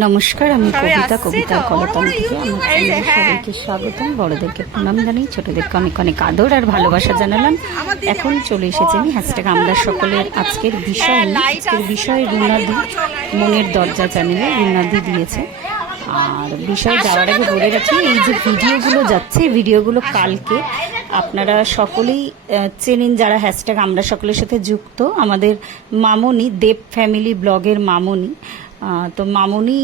নমস্কার, আমি কবিতা কবিতার কলতান থেকে আমার সবাইকে স্বাগতম। বড়দেরকে প্রণাম জানাই, ছোটদেরকে অনেক অনেক আদর আর ভালোবাসা জানালাম। এখন চলে এসেছি আমি হ্যাশট্যাগ আমরা সকলের আজকের বিষয় রুনাদি মনের দরজা চ্যানেলে রুনাদি দিয়েছে। আর বিষয় যাওয়ার আগে বলে রাখি, এই যে ভিডিওগুলো যাচ্ছে, ভিডিওগুলো কালকে আপনারা সকলেই চেনেন যারা হ্যাশট্যাগ আমরা সকলের সাথে যুক্ত। আমাদের মামনি, দেব ফ্যামিলি ব্লগের মামনি। তো মামনি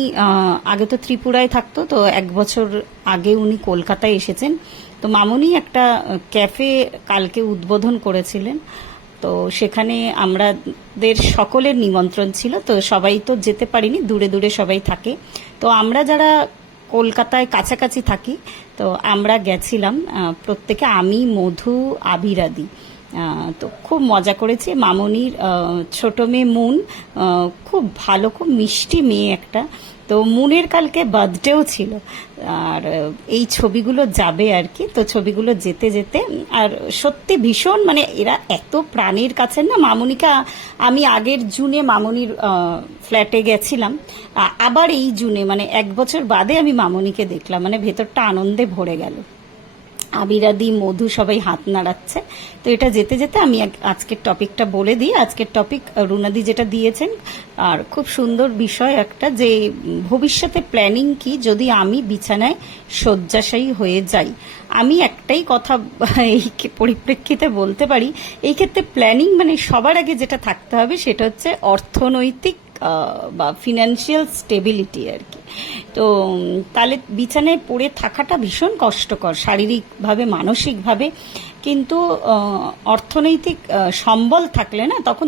আগে তো ত্রিপুরায় থাকতো, তো 1 বছর আগে উনি কলকাতায় এসেছেন। তো মামনি একটা ক্যাফে কালকে উদ্বোধন করেছিলেন। তো সেখানে আমাদের সকলের নিমন্ত্রণ ছিল, তো সবাই তো যেতে পারিনি, দূরে দূরে সবাই থাকে। তো আমরা যারা কলকাতায় কাছাকাছি থাকি, তো আমরা গেছিলাম প্রত্যেকে, আমি, মধু, আবিরাদি। তো খুব মজা করেছি। মামনির ছোট মেয়ে মুন খুব ভালো, খুব মিষ্টি মেয়ে একটা। তো মুনের কালকে বার্থডেও ছিল, আর এই ছবিগুলো যাবে আর কি। তো ছবিগুলো যেতে যেতে আর সত্যি ভীষণ, মানে এরা এত প্রাণের কাছে না। মামনিকা আমি আগের জুনে মামনির ফ্ল্যাটে গেছিলাম, আবার এই জুনে মানে 1 বছর বাদে আমি মামনিকে দেখলাম, মানে ভেতরটা আনন্দে ভরে গেল। আবিরাদি, মধু সবাই হাত নাড়াচ্ছে। তো এটা যেতে যেতে আমি আজকের টপিকটা বলে দিই। আজকের টপিক রুনাদি যেটা দিয়েছেন, আর খুব সুন্দর বিষয় একটা, যে ভবিষ্যতে প্ল্যানিং কি যদি আমি বিছানায় শয্যাশায়ী হয়ে যাই। আমি একটাই কথা এই পরিপ্রেক্ষিতে বলতে পারি, এই ক্ষেত্রে প্ল্যানিং মানে সবার আগে যেটা থাকতে হবে সেটা হচ্ছে অর্থনৈতিক বা ফিনান্সিয়াল স্টেবিলিটি আর কি। তো তাহলে বিছানায় পড়ে থাকাটা ভীষণ কষ্টকর শারীরিকভাবে, মানসিকভাবে, কিন্তু অর্থনৈতিক সম্বল থাকলে না, তখন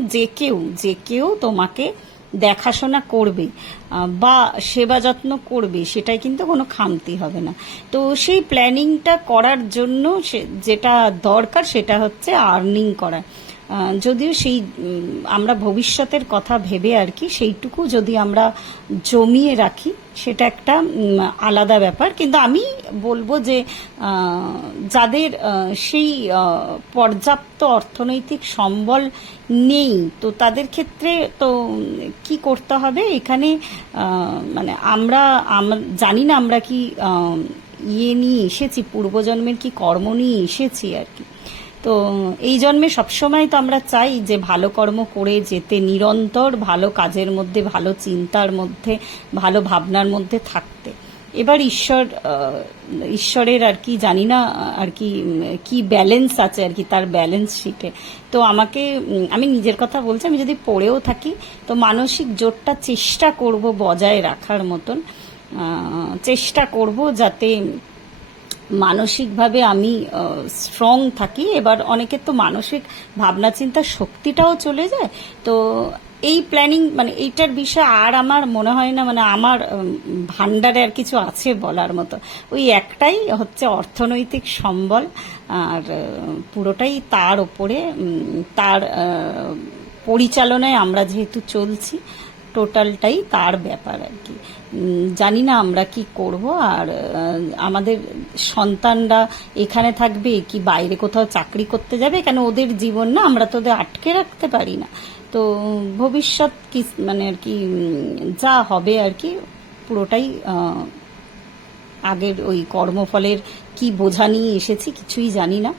যে কেউ তোমাকে দেখাশোনা করবে বা সেবা যত্ন করবে, সেটাই কিন্তু কোনো খামতি হবে না। তো সেই প্ল্যানিংটা করার জন্য যেটা দরকার সেটা হচ্ছে আর্নিং করা। যদিও সেই আমরা ভবিষ্যতের কথা ভেবে আর কি সেইটুকু যদি আমরা জমিয়ে রাখি, সেটা একটা আলাদা ব্যাপার। কিন্তু আমি বলবো যে যাদের সেই পর্যাপ্ত অর্থনৈতিক সম্বল নেই, তো তাদের ক্ষেত্রে তো কি করতে হবে এখানে, মানে আমরা জানি না আমরা কি নিয়ে এসেছি, পূর্বজন্মের কি কর্ম নিয়ে এসেছি আর কি। তো এই জন্মে সবসময় তো আমরা চাই যে ভালো কর্ম করে যেতে, নিরন্তর ভালো কাজের মধ্যে, ভালো চিন্তার মধ্যে, ভালো ভাবনার মধ্যে থাকতে। এবার ঈশ্বরের আর কি জানি না আর কি কি ব্যালেন্স আছে আর কি তার ব্যালেন্স শিটে। তো আমি নিজের কথা বলছি, আমি যদি পড়েও থাকি তো মানসিক জোরটা চেষ্টা করব বজায় রাখার মতন, চেষ্টা করব যাতে মানসিকভাবে আমি স্ট্রং থাকি। এবার অনেকের তো মানসিক ভাবনা চিন্তার শক্তিটাও চলে যায়। তো এই প্ল্যানিং মানে এইটার বিষয়ে আর আমার মনে হয় না মানে আমার ভান্ডারে আর কিছু আছে বলার মতো। ওই একটাই হচ্ছে অর্থনৈতিক সম্বল, আর পুরোটাই তার ওপরে, তার পরিচালনায় আমরা যেহেতু চলছি, টোটালটাই তার ব্যাপার আর কি। জানি না আমরা কি করব, আর আমাদের সন্তানরা এখানে থাকবে কি বাইরে কোথাও চাকরি করতে যাবে, কেন ওদের জীবন না, আমরা তো ওদের আটকে রাখতে পারি না। তো ভবিষ্যৎ কি মানে আর কি যা হবে আর কি, পুরোটাই আগের ওই কর্মফলের কি বোঝা নিয়ে এসেছি কিছুই জানি না।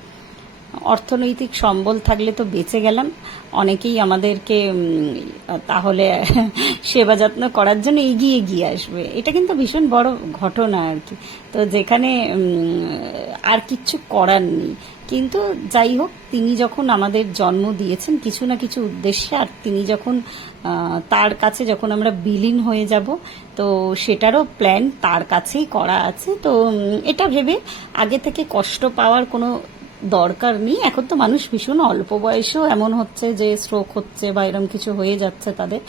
অর্থনৈতিক সম্বল থাকলে তো বেঁচে গেলাম। অনেকেই আমাদেরকে তাহলে সেবা যত্ন করার জন্য এগিয়ে আসবে, এটা কিন্তু ভীষণ বড় ঘটনা আর কি। তো যেখানে আর কিচ্ছু করার নেই, কিন্তু যাই হোক, তিনি যখন আমাদের জন্ম দিয়েছেন কিছু না কিছু উদ্দেশ্যে, আর তিনি যখন তার কাছে যখন আমরা বিলীন হয়ে যাব, তো সেটারও প্ল্যান তার কাছেই করা আছে। তো এটা ভেবে আগে থেকে কষ্ট পাওয়ার কোনো দরকার নেই। এখন তো মানুষ ভীষণ অল্প বয়সেও এমন হচ্ছে যে স্ট্রোক হচ্ছে বা এরকম কিছু হয়ে যাচ্ছে তাদের।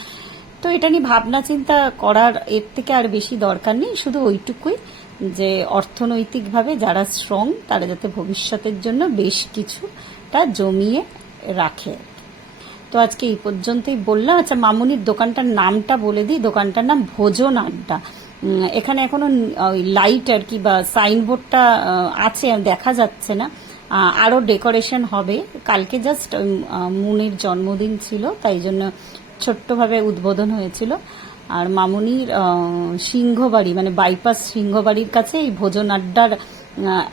তো এটা নিয়ে ভাবনা চিন্তা করার এর থেকে আর বেশি দরকার নেই। শুধু ওইটুকুই যে অর্থনৈতিকভাবে যারা স্ট্রং, তারা যাতে ভবিষ্যতের জন্য বেশ কিছুটা জমিয়ে রাখে। তো আজকে এই পর্যন্তই বললাম। আচ্ছা, মামুনির দোকানটার নামটা বলে দিই। দোকানটার নাম ভোজন আড্ডা। এখানে এখনো লাইট আর কি বা সাইনবোর্ডটা আছে, দেখা যাচ্ছে না। আরও ডেকোরেশন হবে। কালকে জাস্ট মুনের জন্মদিন ছিল, তাই জন্য ছোট্টভাবে উদ্বোধন হয়েছিল। আর মামুনির সিংহবাড়ি মানে বাইপাস সিংহবাড়ির কাছে এই ভোজন আড্ডার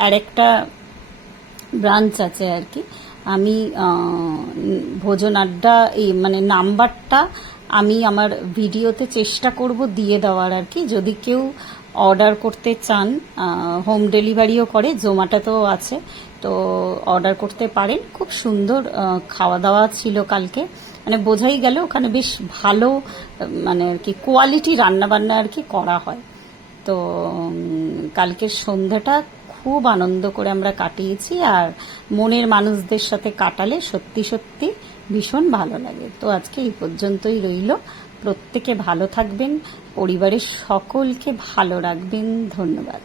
আর একটা ব্রাঞ্চ আছে আর কি। আমি ভোজন আড্ডা এই মানে নাম্বারটা আমি আমার ভিডিওতে চেষ্টা করব দিয়ে দেওয়ার আর কি। যদি কেউ অর্ডার করতে চান, হোম ডেলিভারিও করে, জোম্যাটোতেও আছে, তো অর্ডার করতে পারেন। খুব সুন্দর খাওয়া দাওয়া ছিল কালকে, মানে বোঝাই গেল ওখানে বেশ ভালো মানে আর কি কোয়ালিটি রান্নাবান্না আর কি করা হয়। তো কালকের সন্ধ্যাটা খুব আনন্দ করে আমরা কাটিয়েছি, আর মনের মানুষদের সাথে কাটালে সত্যি সত্যি ভীষণ ভালো লাগে। তো আজকে এই পর্যন্তই রইল। প্রত্যেকে ভালো থাকবেন, পরিবারের সকলকে ভালো রাখবেন। ধন্যবাদ।